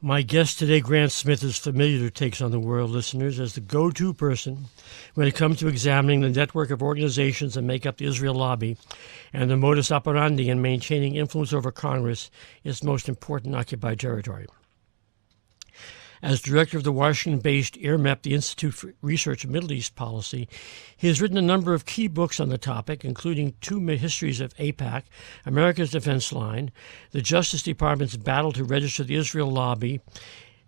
My guest today, Grant Smith, is familiar to Takes on the World listeners as the go-to person when it comes to examining the network of organizations that make up the Israel lobby and the modus operandi in maintaining influence over Congress, its most important occupied territory. As director of the Washington-based IRMEP, the Institute for Research of Middle East Policy, he has written a number of key books on the topic, including two histories of AIPAC, America's Defense Line, the Justice Department's battle to register the Israel lobby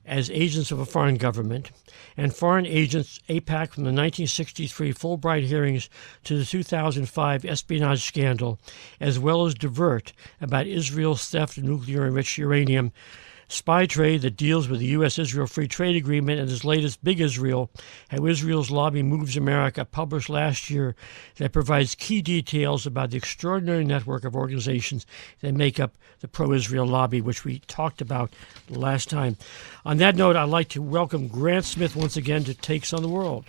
as agents of a foreign government, and Foreign Agents AIPAC from the 1963 Fulbright hearings to the 2005 espionage scandal, as well as Divert about Israel's theft of nuclear-enriched uranium, Spy Trade that deals with the U.S.-Israel Free Trade Agreement, and his latest, Big Israel, How Israel's Lobby Moves America, published last year, that provides key details about the extraordinary network of organizations that make up the pro-Israel lobby, which we talked about last time. On that note, I'd like to welcome Grant Smith once again to Takes on the World.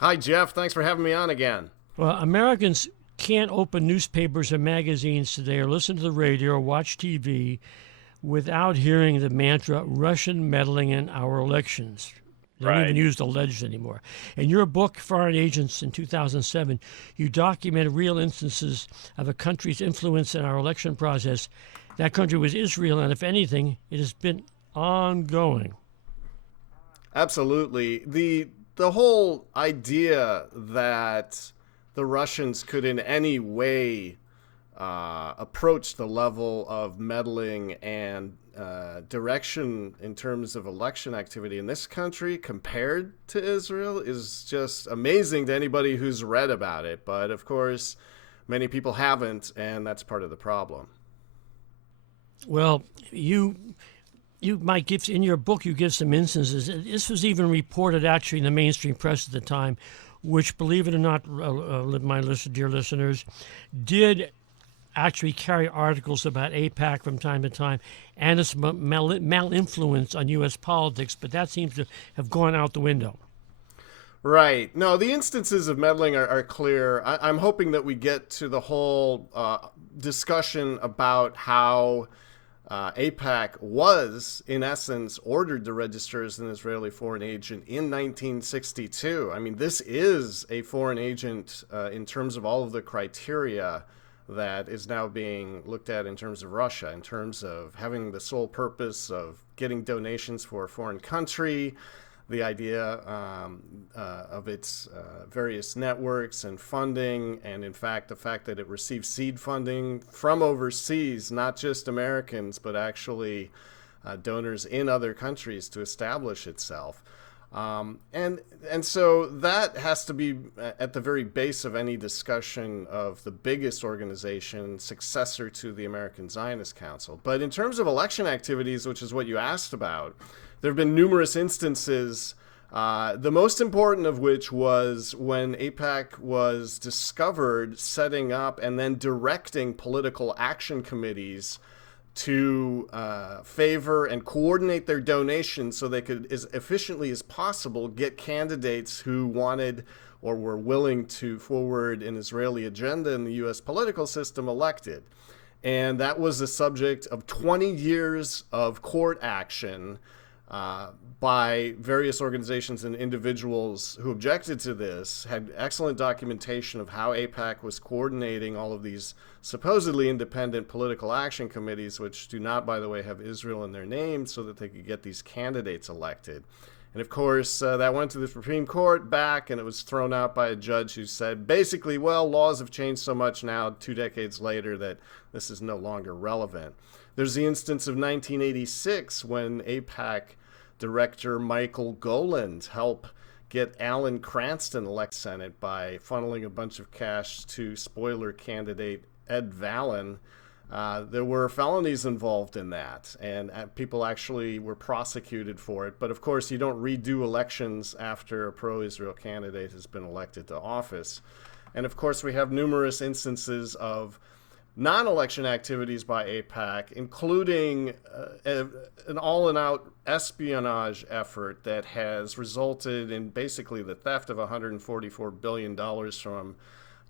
Hi, Jeff. Thanks for having me on again. Well, Americans can't open newspapers or magazines today or listen to the radio or watch TV without hearing the mantra, Russian meddling in our elections. They don't even use alleged anymore. In your book, Foreign Agents, in 2007, you documented real instances of a country's influence in our election process. That country was Israel, and if anything, it has been ongoing. Absolutely. The whole idea that the Russians could in any way approach the level of meddling and direction in terms of election activity in this country compared to Israel is just amazing to anybody who's read about it. But of course, many people haven't, and that's part of the problem. Well, you might give, in your book, you give some instances. This was even reported actually in the mainstream press at the time, which, believe it or not, my dear listeners, did actually carry articles about AIPAC from time to time and its malinfluence on U.S. politics, but that seems to have gone out the window. Right. No, the instances of meddling are clear. I'm hoping that we get to the whole discussion about how AIPAC was, in essence, ordered to register as an Israeli foreign agent in 1962. I mean, this is a foreign agent in terms of all of the criteria that is now being looked at in terms of Russia, in terms of having the sole purpose of getting donations for a foreign country, the idea of its various networks and funding, and in fact, the fact that it receives seed funding from overseas, not just Americans, but actually donors in other countries to establish itself. And so that has to be at the very base of any discussion of the biggest organization, successor to the American Zionist Council. But in terms of election activities, which is what you asked about, there have been numerous instances, the most important of which was when AIPAC was discovered setting up and then directing political action committees to favor and coordinate their donations so they could, as efficiently as possible, get candidates who wanted or were willing to forward an Israeli agenda in the U.S. political system elected. And that was the subject of 20 years of court action by various organizations and individuals who objected to this, had excellent documentation of how AIPAC was coordinating all of these supposedly independent political action committees, which do not, by the way, have Israel in their name, so that they could get these candidates elected. And of course, that went to the Supreme Court back, and it was thrown out by a judge who said, basically, well, laws have changed so much now, 2 decades later, that this is no longer relevant. There's the instance of 1986 when AIPAC Director Michael Goland helped get Alan Cranston elected Senate by funneling a bunch of cash to spoiler candidate Ed Vallon. There were felonies involved in that, and people actually were prosecuted for it. But of course, you don't redo elections after a pro-Israel candidate has been elected to office. And of course, we have numerous instances of non-election activities by AIPAC, including an all-in-out espionage effort that has resulted in basically the theft of $144 billion from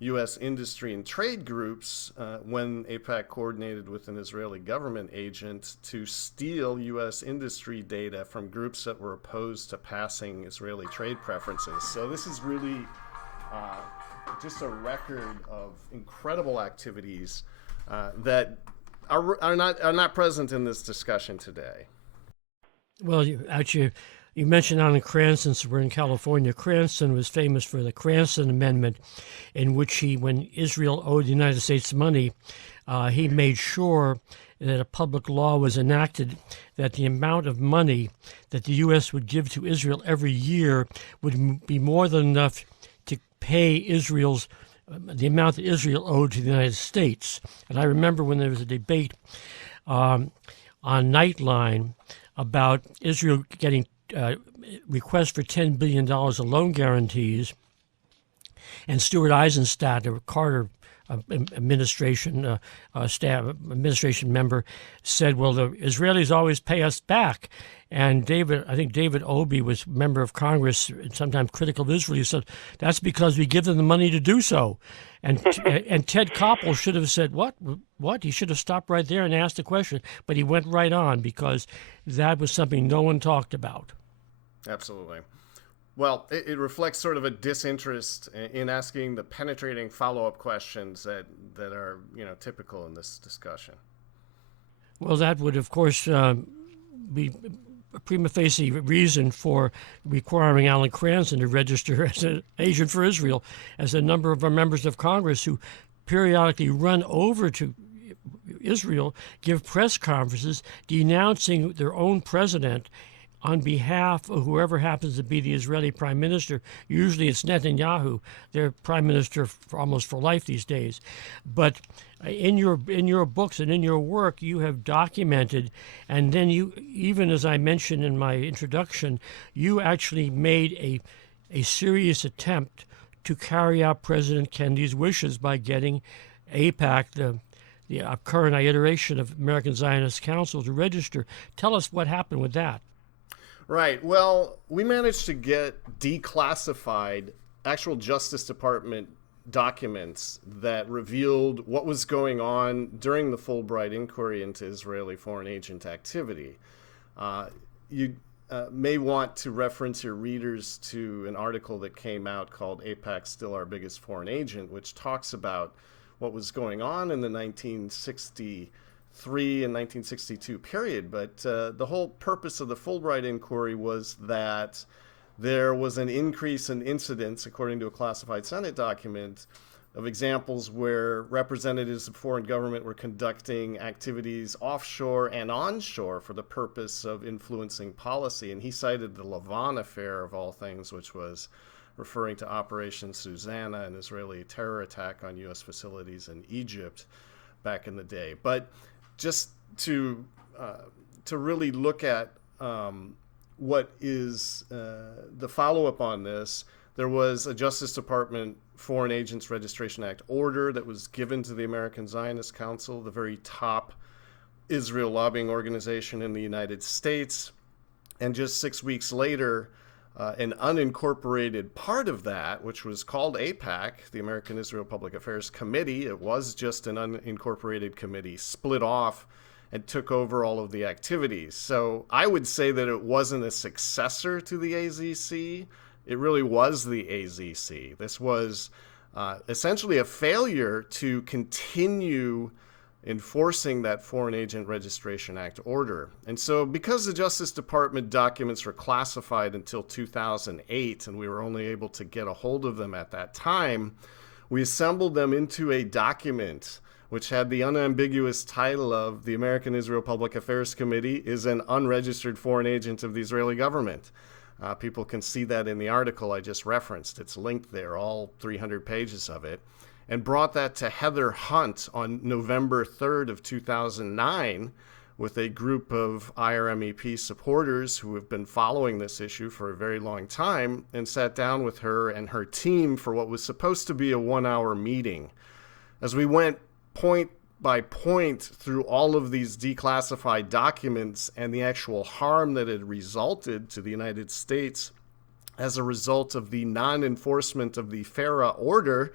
U.S. industry and trade groups when AIPAC coordinated with an Israeli government agent to steal U.S. industry data from groups that were opposed to passing Israeli trade preferences. So this is really just a record of incredible activities that are not present in this discussion today. Well, you mentioned out in Cranston, so we're in California. Cranston was famous for the Cranston Amendment, in which when Israel owed the United States money, he made sure that a public law was enacted that the amount of money that the U.S. would give to Israel every year would be more than enough to pay the amount that Israel owed to the United States. And I remember when there was a debate on Nightline about Israel getting request for $10 billion of loan guarantees, and Stuart Eisenstadt, a Carter administration member, said, "Well, the Israelis always pay us back." And I think David Obey was a member of Congress, and sometimes critical of Israel. He said, "That's because we give them the money to do so." And Ted Koppel should have said, "What? He should have stopped right there and asked a question." But he went right on because that was something no one talked about. Absolutely. Well, it reflects sort of a disinterest in asking the penetrating follow-up questions that are typical in this discussion. Well, that would, of course, be a prima facie reason for requiring Alan Cranston to register as an agent for Israel, as a number of our members of Congress who periodically run over to Israel, give press conferences denouncing their own president on behalf of whoever happens to be the Israeli prime minister. Usually it's Netanyahu, their prime minister almost for life these days. But in your books and in your work, you have documented, and then you, even as I mentioned in my introduction, you actually made a serious attempt to carry out President Kennedy's wishes by getting AIPAC, the current iteration of American Zionist Council, to register. Tell us what happened with that. Right. Well, we managed to get declassified actual Justice Department documents that revealed what was going on during the Fulbright inquiry into Israeli foreign agent activity. You may want to reference your readers to an article that came out called AIPAC Still Our Biggest Foreign Agent, which talks about what was going on in the 1963 and 1962 period. But the whole purpose of the Fulbright inquiry was that there was an increase in incidents, according to a classified Senate document, of examples where representatives of foreign government were conducting activities offshore and onshore for the purpose of influencing policy. And he cited the Lavon affair, of all things, which was referring to Operation Susanna, an Israeli terror attack on U.S. facilities in Egypt back in the day. But just to really look at what is the follow-up on this, there was a Justice Department Foreign Agents Registration Act order that was given to the American Zionist Council, the very top Israel lobbying organization in the United States. And just 6 weeks later, an unincorporated part of that, which was called AIPAC, the American Israel Public Affairs Committee, it was just an unincorporated committee, split off and took over all of the activities. So I would say that it wasn't a successor to the AZC. It really was the AZC. This was essentially a failure to continue enforcing that Foreign Agent Registration Act order. And so because the Justice Department documents were classified until 2008, and we were only able to get a hold of them at that time, we assembled them into a document which had the unambiguous title of the American Israel Public Affairs Committee is an unregistered foreign agent of the Israeli government. People can see that in the article I just referenced. It's linked there, all 300 pages of it, and brought that to Heather Hunt on November 3rd of 2009 with a group of IRMEP supporters who have been following this issue for a very long time, and sat down with her and her team for what was supposed to be a 1-hour meeting. As we went point by point through all of these declassified documents and the actual harm that had resulted to the United States as a result of the non-enforcement of the FARA order,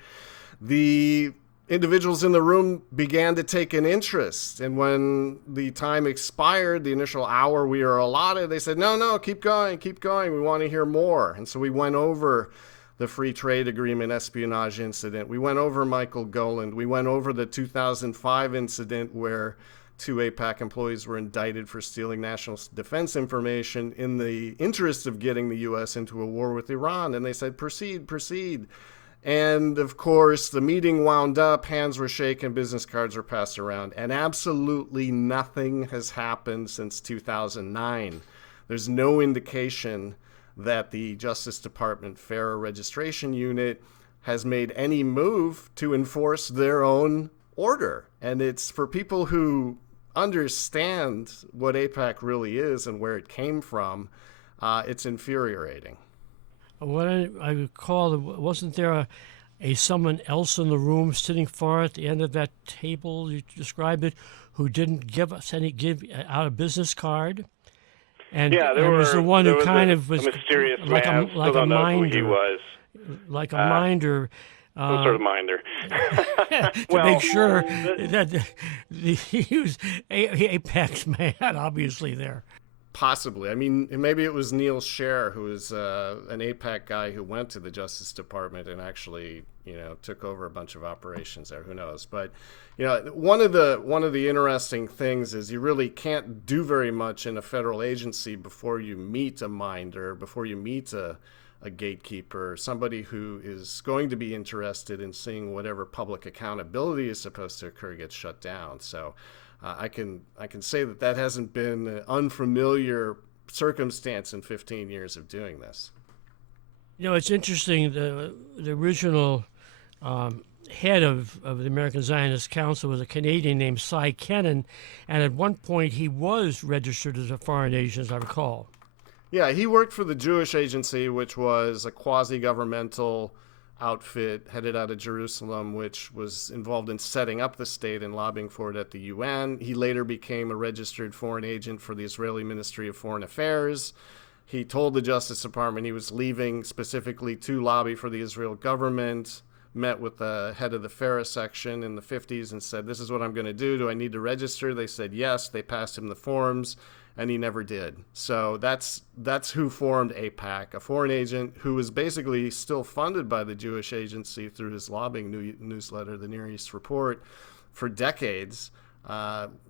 the individuals in the room began to take an interest. And when the time expired, the initial hour we were allotted, they said, no, keep going. We want to hear more. And so we went over the free trade agreement espionage incident. We went over Michael Goland. We went over the 2005 incident where 2 AIPAC employees were indicted for stealing national defense information in the interest of getting the U.S. into a war with Iran. And they said, proceed. And of course, the meeting wound up, hands were shaken, business cards were passed around, and absolutely nothing has happened since 2009. There's no indication that the Justice Department Fairer Registration Unit has made any move to enforce their own order. And it's for people who understand what AIPAC really is and where it came from, it's infuriating. What I recall, wasn't there a someone else in the room sitting far at the end of that table, you described it, who didn't give out a business card? And, yeah, and was the one who kind of was a mysterious like man. a Still don't know who minder, he was. like a minder. Some sort of minder. To make sure that he was AIPAC's man, obviously, there. Possibly. I mean, maybe it was Neil Scher, who was an AIPAC guy who went to the Justice Department and actually, took over a bunch of operations there. Who knows? But, one of the interesting things is you really can't do very much in a federal agency before you meet a minder, before you meet a gatekeeper, somebody who is going to be interested in seeing whatever public accountability is supposed to occur gets shut down. So I can say that hasn't been an unfamiliar circumstance in 15 years of doing this. It's interesting. The original head of the American Zionist Council was a Canadian named Cy Kennan, and at one point he was registered as a foreign agent, as I recall. Yeah, he worked for the Jewish Agency, which was a quasi-governmental outfit headed out of Jerusalem, which was involved in setting up the state and lobbying for it at the UN. He later became a registered foreign agent for the Israeli Ministry of Foreign Affairs. He told the Justice Department he was leaving specifically to lobby for the Israel government, met with the head of the FARA section in the 50s and said, this is what I'm going to do. Do I need to register? They said yes. They passed him the forms, and he never did. So that's who formed AIPAC, a foreign agent who was basically still funded by the Jewish Agency through his lobbying newsletter, the Near East Report, for decades.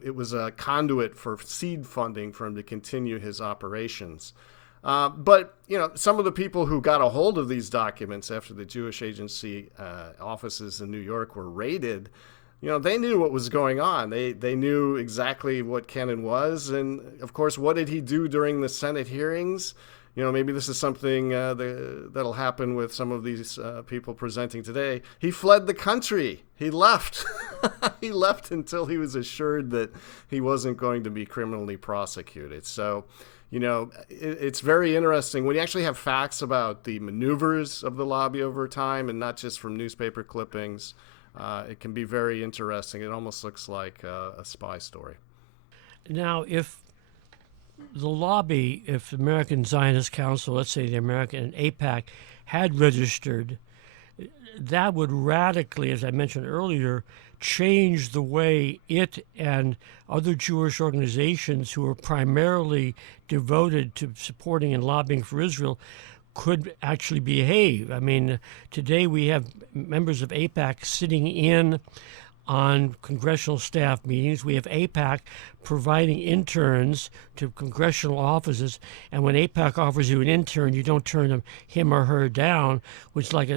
It was a conduit for seed funding for him to continue his operations. But some of the people who got a hold of these documents after the Jewish Agency offices in New York were raided, they knew what was going on. They knew exactly what Kennan was. And, of course, what did he do during the Senate hearings? Maybe this is something that'll happen with some of these people presenting today. He fled the country. He left. He left until he was assured that he wasn't going to be criminally prosecuted. So, it's very interesting when you actually have facts about the maneuvers of the lobby over time and not just from newspaper clippings. It can be very interesting. It almost looks like a spy story. Now, if the American Zionist Council, let's say the American AIPAC, had registered, that would radically, as I mentioned earlier, change the way it and other Jewish organizations who are primarily devoted to supporting and lobbying for Israel could actually behave. I mean, today we have members of AIPAC sitting in on congressional staff meetings. We have AIPAC providing interns to congressional offices, and when AIPAC offers you an intern, you don't turn him or her down, which is like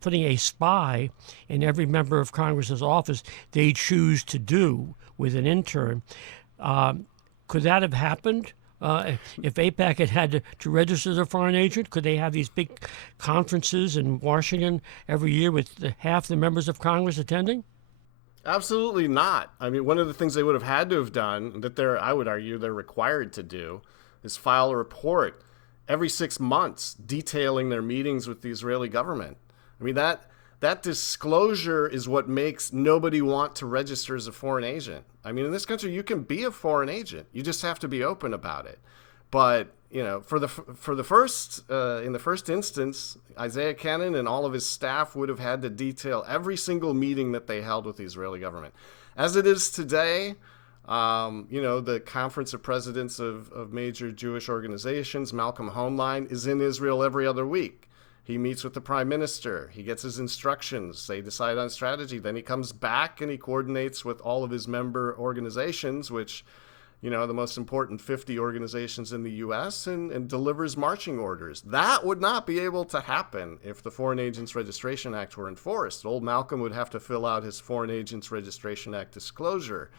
putting a spy in every member of Congress's office they choose to do with an intern. Could that have happened? If AIPAC had to register as a foreign agent, could they have these big conferences in Washington every year with half the members of Congress attending? Absolutely not. I mean, one of the things they would have had to have done, that I would argue they're required to do, is file a report every 6 months detailing their meetings with the Israeli government. I mean, that disclosure is what makes nobody want to register as a foreign agent. I mean, in this country, you can be a foreign agent. You just have to be open about it. But for the first in the first instance, Isaiah Kennan and all of his staff would have had to detail every single meeting that they held with the Israeli government. As it is today, the Conference of Presidents of major Jewish organizations, Malcolm Hoenlein, is in Israel every other week. He meets with the prime minister. He gets his instructions. They decide on strategy. Then he comes back and he coordinates with all of his member organizations, which, the most important 50 organizations in the U.S., and delivers marching orders. That would not be able to happen if the Foreign Agents Registration Act were enforced. Old Malcolm would have to fill out his Foreign Agents Registration Act disclosure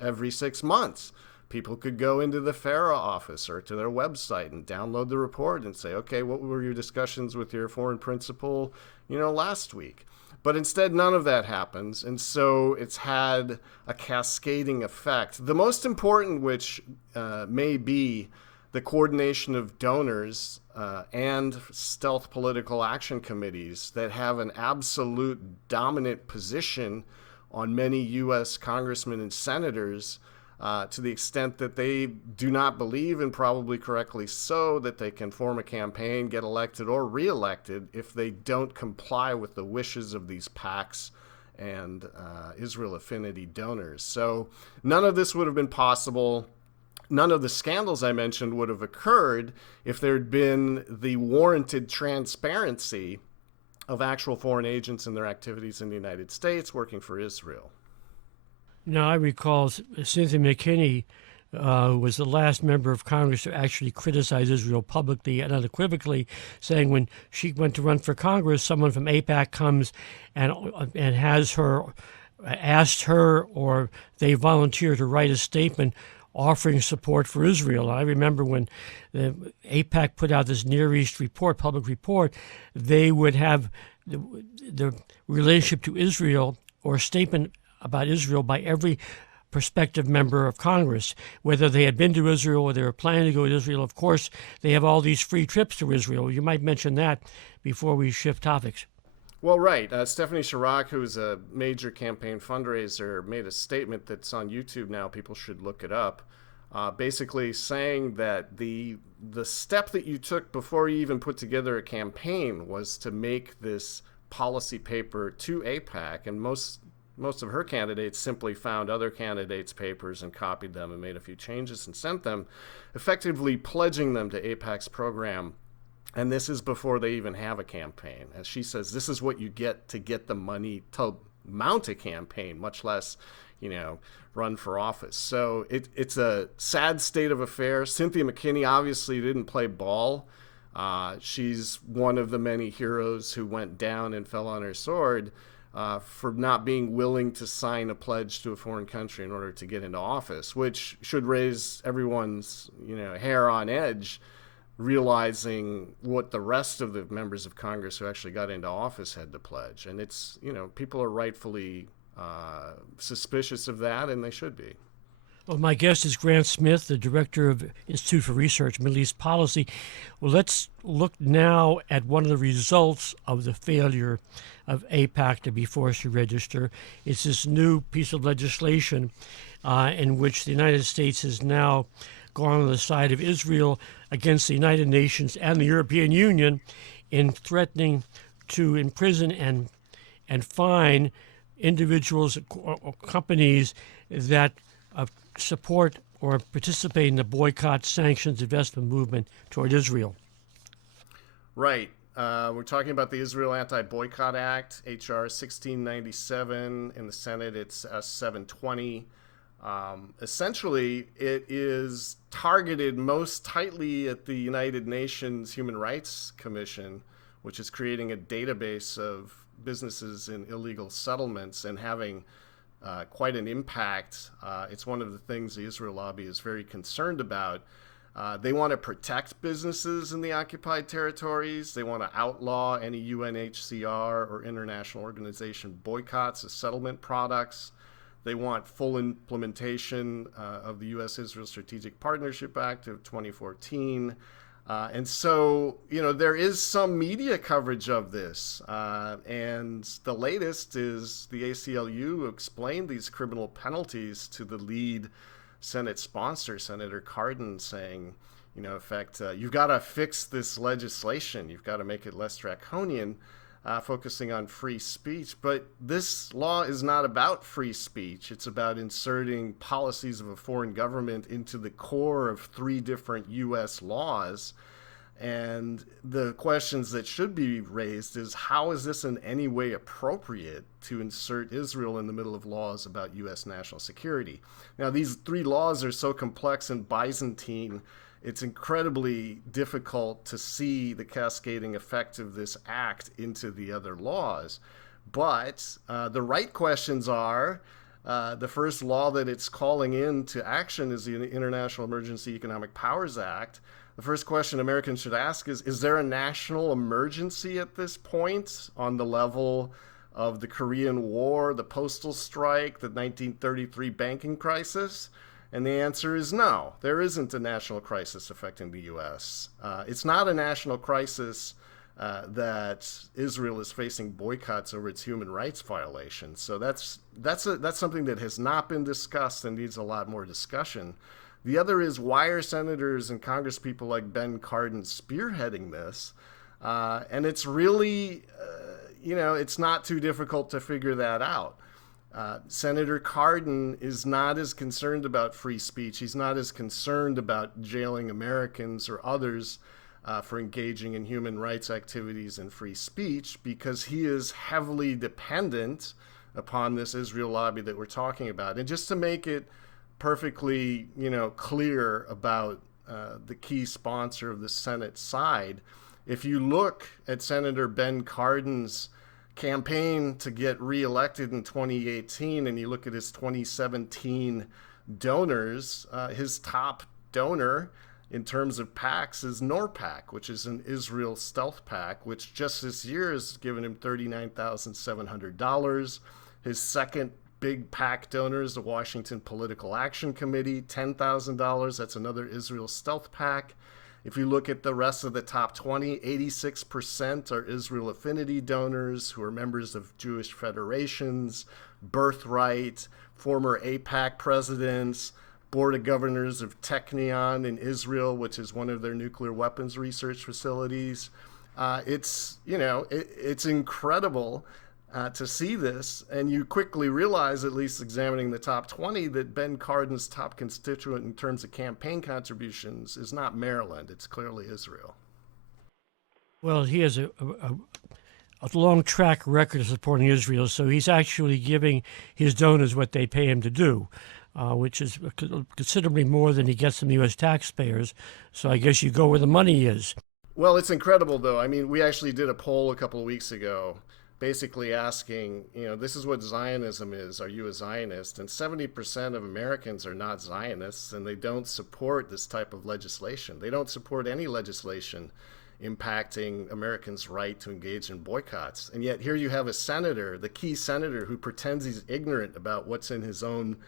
every 6 months. People could go into the FARA office or to their website and download the report and say, okay, what were your discussions with your foreign principal, last week? But instead, none of that happens. And so it's had a cascading effect. The most important, which may be the coordination of donors and stealth political action committees that have an absolute dominant position on many U.S. congressmen and senators, to the extent that they do not believe, and probably correctly so, that they can form a campaign, get elected or reelected if they don't comply with the wishes of these PACs and Israel affinity donors. So none of this would have been possible. None of the scandals I mentioned would have occurred if there had been the warranted transparency of actual foreign agents and their activities in the United States working for Israel. Now, I recall Cynthia McKinney was the last member of Congress to actually criticize Israel publicly and unequivocally, saying when she went to run for Congress, someone from AIPAC comes and has her asked her, or they volunteer to write a statement offering support for Israel. I remember when the AIPAC put out this Near East report, public report, they would have the relationship to Israel or a statement about Israel by every prospective member of Congress, whether they had been to Israel or they were planning to go to Israel. Of course, they have all these free trips to Israel. You might mention that before we shift topics. Well, right. Stephanie Chirac, who's a major campaign fundraiser, made a statement that's on YouTube now. People should look it up. Basically saying that the step that you took before you even put together a campaign was to make this policy paper to AIPAC, and most of her candidates simply found other candidates' papers and copied them and made a few changes and sent them, effectively pledging them to AIPAC's program. And this is before they even have a campaign. As she says, this is what you get to get the money to mount a campaign, much less, run for office. So it's a sad state of affairs. Cynthia McKinney obviously didn't play ball. She's one of the many heroes who went down and fell on her sword for not being willing to sign a pledge to a foreign country in order to get into office, which should raise everyone's hair on edge, realizing what the rest of the members of Congress who actually got into office had to pledge. And it's, people are rightfully suspicious of that, and they should be. Well, my guest is Grant Smith, the director of Institute for Research, Middle East Policy. Well, let's look now at one of the results of the failure of AIPAC to be forced to register. It's this new piece of legislation in which the United States has now gone on the side of Israel against the United Nations and the European Union in threatening to imprison and fine individuals or companies that support or participate in the boycott, sanctions, investment movement toward Israel. Right. We're talking about the Israel Anti-Boycott Act, H.R. 1697. In the Senate, it's S720. Essentially, it is targeted most tightly at the United Nations Human Rights Commission, which is creating a database of businesses in illegal settlements and having quite an impact. It's one of the things the Israel lobby is very concerned about. They want to protect businesses in the occupied territories. They want to outlaw any UNHCR or international organization boycotts of settlement products. They want full implementation of the U.S.-Israel Strategic Partnership Act of 2014. And so, there is some media coverage of this. And the latest is the ACLU explained these criminal penalties to the lead Senate sponsor, Senator Cardin, saying, In fact, you've got to fix this legislation. You've got to make it less draconian, focusing on free speech. But this law is not about free speech. It's about inserting policies of a foreign government into the core of 3 different U.S. laws. And the questions that should be raised is, how is this in any way appropriate to insert Israel in the middle of laws about U.S. national security? Now, these 3 laws are so complex and Byzantine, it's incredibly difficult to see the cascading effect of this act into the other laws. But the right questions are, the first law that it's calling into action is the International Emergency Economic Powers Act. The first question Americans should ask is there a national emergency at this point on the level of the Korean War, the postal strike, the 1933 banking crisis? And the answer is no. There isn't a national crisis affecting the U.S. It's not a national crisis that Israel is facing boycotts over its human rights violations. So that's something that has not been discussed and needs a lot more discussion. The other is, why are senators and congresspeople like Ben Cardin spearheading this? And it's really, it's not too difficult to figure that out. Senator Cardin is not as concerned about free speech. He's not as concerned about jailing Americans or others for engaging in human rights activities and free speech, because he is heavily dependent upon this Israel lobby that we're talking about. And just to make it perfectly, clear about the key sponsor of the Senate side, if you look at Senator Ben Cardin's campaign to get reelected in 2018 and you look at his 2017 donors, his top donor in terms of PACs is NORPAC, which is an Israel stealth PAC, which just this year has given him $39,700. His second big PAC donor is the Washington Political Action Committee, $10,000. That's another Israel stealth PAC. If you look at the rest of the top 20, 86% are Israel affinity donors who are members of Jewish federations, Birthright, former AIPAC presidents, Board of Governors of Technion in Israel, which is one of their nuclear weapons research facilities. It's incredible to see this, and you quickly realize, at least examining the top 20, that Ben Cardin's top constituent in terms of campaign contributions is not Maryland. It's clearly Israel. Well, he has a long track record of supporting Israel, so he's actually giving his donors what they pay him to do, which is considerably more than he gets from the U.S. taxpayers. So I guess you go where the money is. Well, it's incredible, though. I mean, we actually did a poll a couple of weeks ago basically asking, this is what Zionism is. Are you a Zionist? And 70% of Americans are not Zionists, and they don't support this type of legislation. They don't support any legislation impacting Americans' right to engage in boycotts. And yet here you have a senator, the key senator, who pretends he's ignorant about what's in his own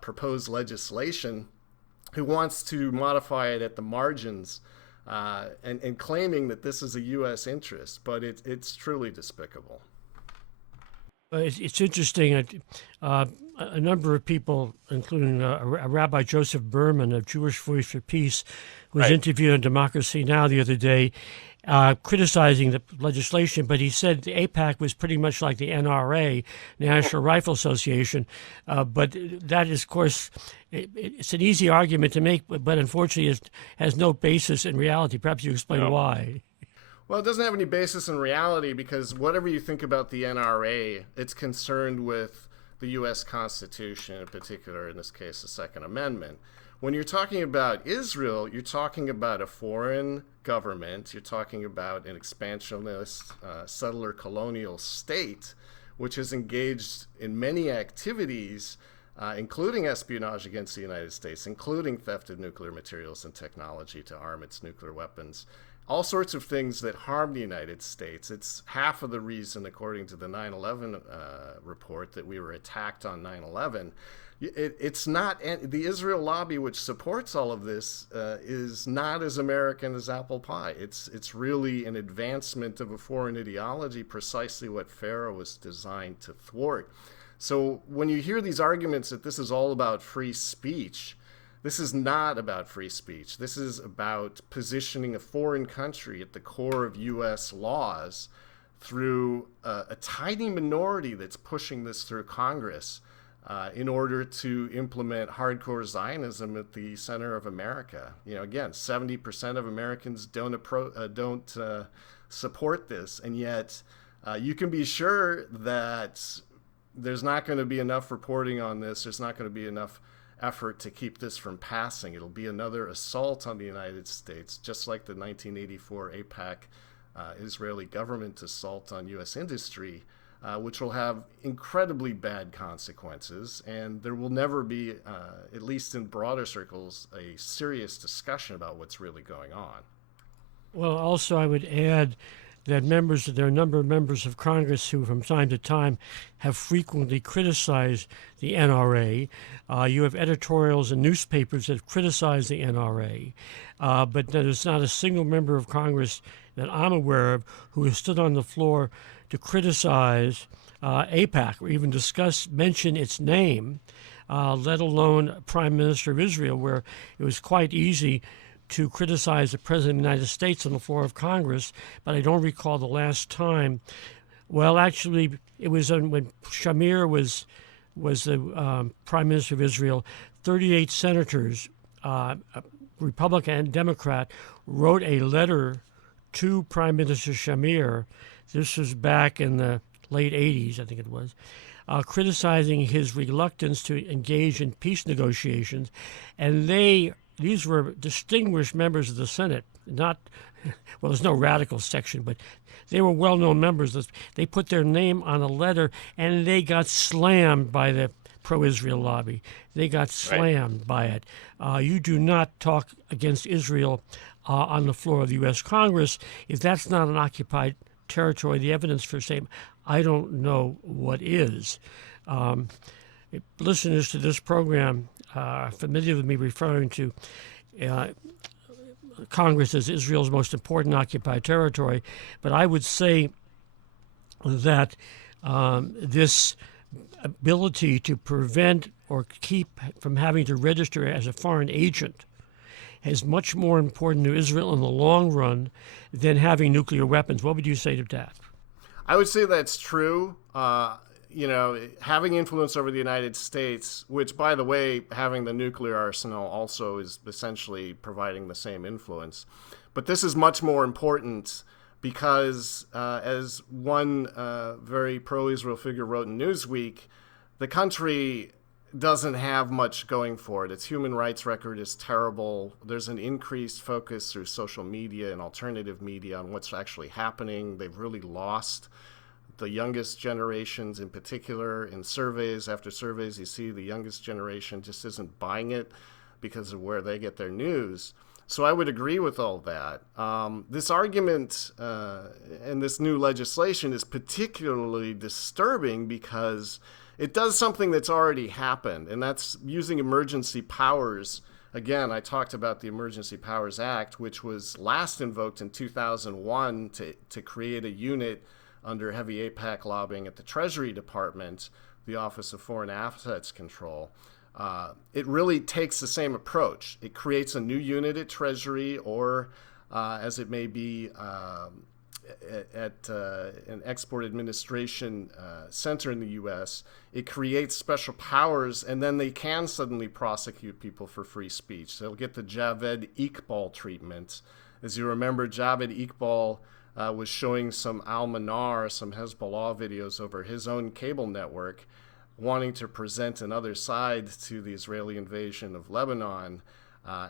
proposed legislation, who wants to modify it at the margins, and claiming that this is a U.S. interest, but it's truly despicable. It's interesting. A number of people, including a Rabbi Joseph Berman of Jewish Voice for Peace, who was interviewed on Democracy Now! The other day, criticizing the legislation, but he said the AIPAC was pretty much like the NRA, National Rifle Association. But that is, of course, it's an easy argument to make, but unfortunately it has no basis in reality. Perhaps you explain why. Well, it doesn't have any basis in reality, because whatever you think about the NRA, it's concerned with the U.S. Constitution, in particular, in this case, the Second Amendment. When you're talking about Israel, you're talking about a foreign government. You're talking about an expansionist, settler colonial state, which has engaged in many activities, including espionage against the United States, including theft of nuclear materials and technology to arm its nuclear weapons. All sorts of things that harm the United States. It's half of the reason, according to the 9/11 report, that we were attacked on 9/11. It's not the Israel lobby, which supports all of this, is not as American as apple pie. It's really an advancement of a foreign ideology, precisely what FARA was designed to thwart. So when you hear these arguments that this is all about free speech, This is not about free speech. This is about positioning a foreign country at the core of U.S. laws through a tiny minority that's pushing this through Congress in order to implement hardcore Zionism at the center of America. Again, 70% of Americans don't support this, and yet you can be sure that there's not going to be enough reporting on this. There's not going to be enough effort to keep this from passing. It'll be another assault on the United States, just like the 1984 AIPAC Israeli government assault on U.S. industry, which will have incredibly bad consequences. And there will never be, at least in broader circles, a serious discussion about what's really going on. Well, also, I would add that there are a number of members of Congress who, from time to time, have frequently criticized the NRA. You have editorials in newspapers that have criticized the NRA, but there's not a single member of Congress that I'm aware of who has stood on the floor to criticize AIPAC or even mention its name, let alone Prime Minister of Israel, where it was quite easy to criticize the President of the United States on the floor of Congress, but I don't recall the last time. Well, actually, it was when Shamir was the Prime Minister of Israel. 38 senators, Republican and Democrat, wrote a letter to Prime Minister Shamir. This was back in the late 80s, I think it was, criticizing his reluctance to engage in peace negotiations, and these were distinguished members of the Senate, there's no radical section, but they were well-known members. They put their name on a letter, and they got slammed by the pro-Israel lobby. They got slammed by it. You do not talk against Israel on the floor of the U.S. Congress. If that's not an occupied territory, the evidence for saying, I don't know what is. Listeners to this program are familiar with me referring to Congress as Israel's most important occupied territory, but I would say that this ability to prevent or keep from having to register as a foreign agent is much more important to Israel in the long run than having nuclear weapons. What would you say to that? I would say that's true. Having influence over the United States, which, by the way, having the nuclear arsenal also is essentially providing the same influence. But this is much more important because, as one very pro-Israel figure wrote in Newsweek, the country doesn't have much going for it. Its human rights record is terrible. There's an increased focus through social media and alternative media on what's actually happening. They've really lost the youngest generations in particular. In surveys after surveys, you see the youngest generation just isn't buying it because of where they get their news. So I would agree with all that. This argument and this new legislation is particularly disturbing because it does something that's already happened, and that's using emergency powers. Again, I talked about the Emergency Powers Act, which was last invoked in 2001 to create a unit under heavy AIPAC lobbying at the Treasury Department, the Office of Foreign Assets Control. It really takes the same approach. It creates a new unit at Treasury, or as it may be at an export administration center in the U.S., it creates special powers, and then they can suddenly prosecute people for free speech. They'll get the Javed Iqbal treatment. As you remember, Javed Iqbal was showing some Al-Manar, some Hezbollah videos over his own cable network, wanting to present another side to the Israeli invasion of Lebanon.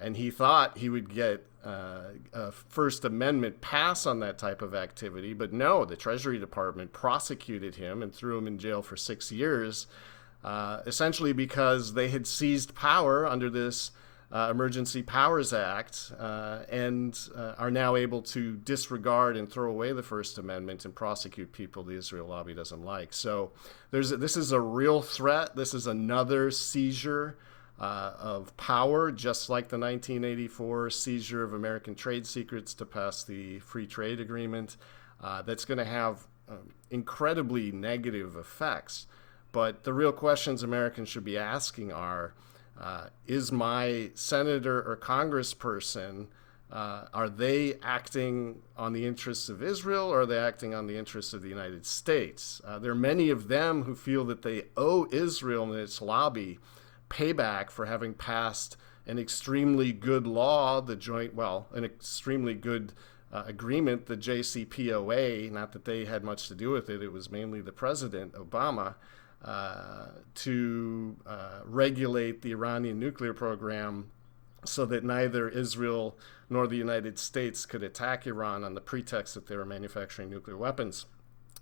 And he thought he would get a First Amendment pass on that type of activity. But no, the Treasury Department prosecuted him and threw him in jail for 6 years, essentially because they had seized power under this Emergency Powers Act and are now able to disregard and throw away the First Amendment and prosecute people the Israel lobby doesn't like. So this is a real threat. This is another seizure of power, just like the 1984 seizure of American trade secrets to pass the Free Trade Agreement. That's going to have incredibly negative effects. But the real questions Americans should be asking are, is my senator or congressperson, are they acting on the interests of Israel, or are they acting on the interests of the United States? There are many of them who feel that they owe Israel and its lobby payback for having passed an extremely good law, an extremely good agreement, the JCPOA, not that they had much to do with it, it was mainly the president, Obama, to regulate the Iranian nuclear program so that neither Israel nor the United States could attack Iran on the pretext that they were manufacturing nuclear weapons.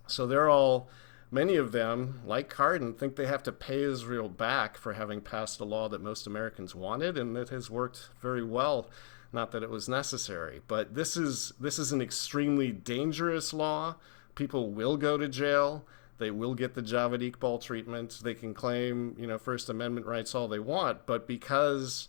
So many of them, like Cardin, think they have to pay Israel back for having passed a law that most Americans wanted and that has worked very well. Not that it was necessary, but this is an extremely dangerous law. People will go to jail. They will get the Javad Iqbal treatment. They can claim, First Amendment rights all they want, but because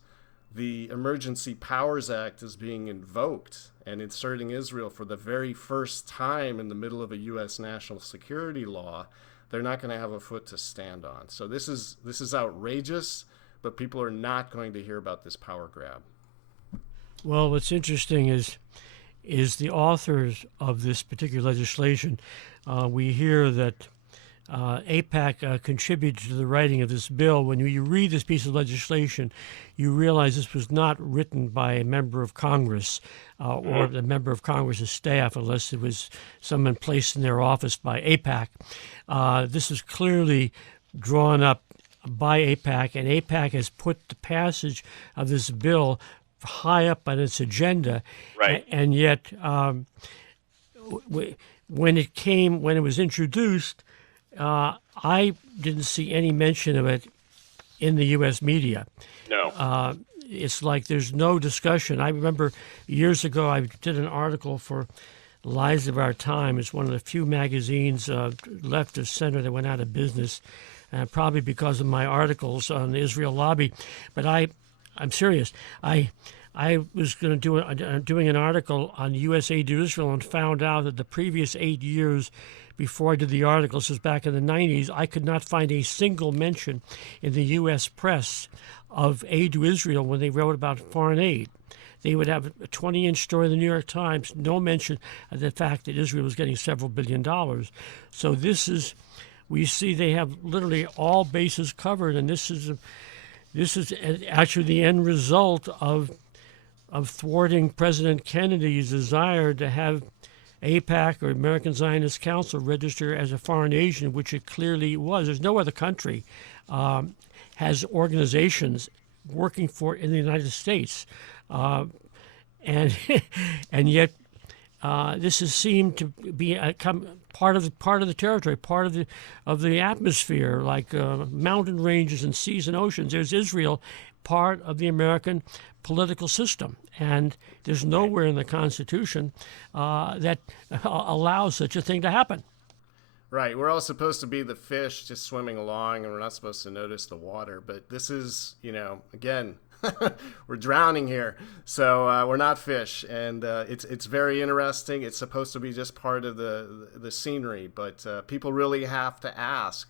the Emergency Powers Act is being invoked and inserting Israel for the very first time in the middle of a U.S. national security law, they're not going to have a foot to stand on. So this is outrageous, but people are not going to hear about this power grab. Well, what's interesting is the authors of this particular legislation. We hear that AIPAC contributed to the writing of this bill. When you read this piece of legislation, you realize this was not written by a member of Congress or a member of Congress's staff, unless it was someone placed in their office by AIPAC. This is clearly drawn up by AIPAC, and AIPAC has put the passage of this bill high up on its agenda. Right. And yet, when it was introduced, I didn't see any mention of it in the U.S. media. No. It's like there's no discussion. I remember years ago I did an article for Lives of Our Time. It's one of the few magazines, left or center, that went out of business, probably because of my articles on the Israel lobby. But I'm serious. I was going to doing an article on U.S. aid to Israel and found out that the previous 8 years before I did the article, this was back in the 90s, I could not find a single mention in the U.S. press of aid to Israel when they wrote about foreign aid. They would have a 20-inch story in the New York Times, no mention of the fact that Israel was getting several $billion. So we see they have literally all bases covered, and this is actually the end result of thwarting President Kennedy's desire to have AIPAC, or American Zionist Council, register as a foreign agent, which it clearly was. There's no other country has organizations working for it in the United States, and yet this has seemed to be part of the territory, part of the atmosphere, like mountain ranges and seas and oceans. There's Israel, part of the American political system, and there's nowhere in the Constitution that allows such a thing to happen. Right. We're all supposed to be the fish just swimming along, and we're not supposed to notice the water. But this is, again, we're drowning here. So we're not fish, and it's very interesting. It's supposed to be just part of the scenery, but people really have to ask,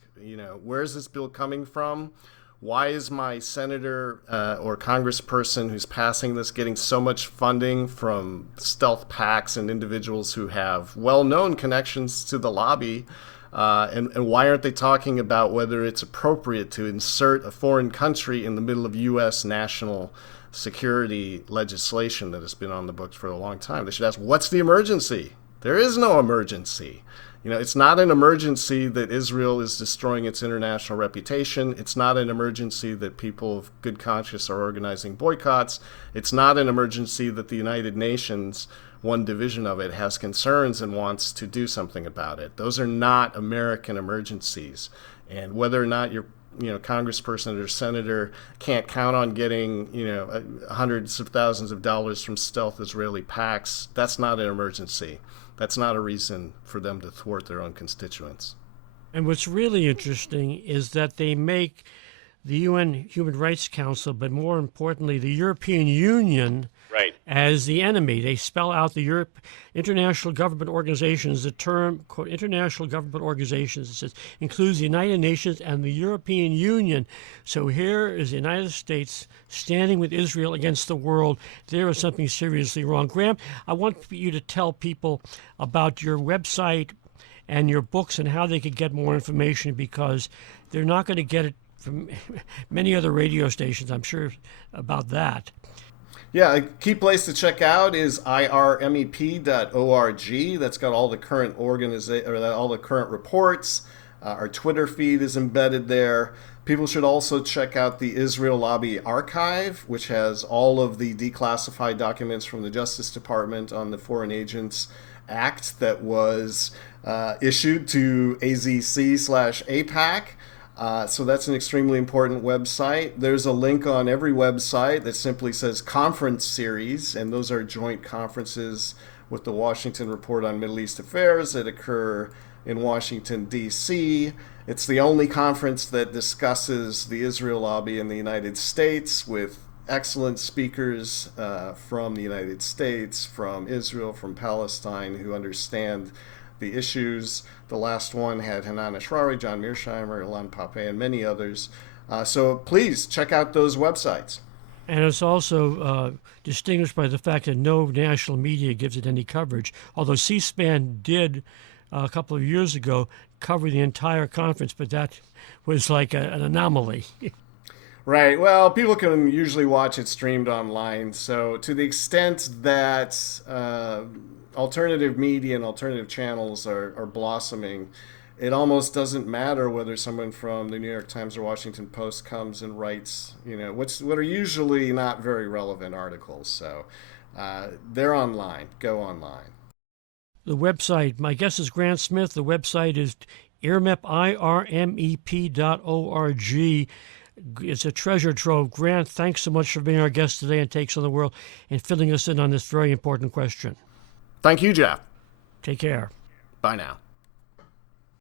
where's this bill coming from? Why is my senator or congressperson who's passing this getting so much funding from stealth PACs and individuals who have well-known connections to the lobby? And why aren't they talking about whether it's appropriate to insert a foreign country in the middle of U.S. national security legislation that has been on the books for a long time? They should ask, what's the emergency? There is no emergency. It's not an emergency that Israel is destroying its international reputation. It's not an emergency that people of good conscience are organizing boycotts. It's not an emergency that the United Nations, one division of it, has concerns and wants to do something about it. Those are not American emergencies. And whether or not your congressperson or senator can't count on getting, hundreds of thousands of dollars from stealth Israeli PACs, that's not an emergency. That's not a reason for them to thwart their own constituents. And what's really interesting is that they make the UN Human Rights Council, but more importantly, the European Union, right, as the enemy. They spell out the international government organizations. The term, quote, international government organizations, it says, includes the United Nations and the European Union. So here is the United States standing with Israel against the world. There is something seriously wrong. Graham, I want you to tell people about your website and your books and how they could get more information, because they're not going to get it from many other radio stations, I'm sure about that. Yeah, a key place to check out is irmep.org. That's got all the current all the current reports. Our Twitter feed is embedded there. People should also check out the Israel Lobby Archive, which has all of the declassified documents from the Justice Department on the Foreign Agents Act that was issued to AZC/AIPAC. So that's an extremely important website. There's a link on every website that simply says conference series, and those are joint conferences with the Washington Report on Middle East Affairs that occur in Washington, D.C. It's the only conference that discusses the Israel lobby in the United States, with excellent speakers from the United States, from Israel, from Palestine, who understand the issues. The last one had Hanan Ashrari, John Mearsheimer, Ilan Pape, and many others. So please check out those websites. And it's also distinguished by the fact that no national media gives it any coverage, although C-SPAN did a couple of years ago cover the entire conference, but that was like an anomaly. Right. Well, people can usually watch it streamed online. So to the extent that alternative media and alternative channels are blossoming, it almost doesn't matter whether someone from the New York Times or Washington Post comes and writes, what are usually not very relevant articles. So they're online. Go online. The website, my guess is Grant Smith. The website is irmep, irmep.org. It's a treasure trove. Grant, thanks so much for being our guest today on Takes on the World and filling us in on this very important question. Thank you, Jeff. Take care. Bye now.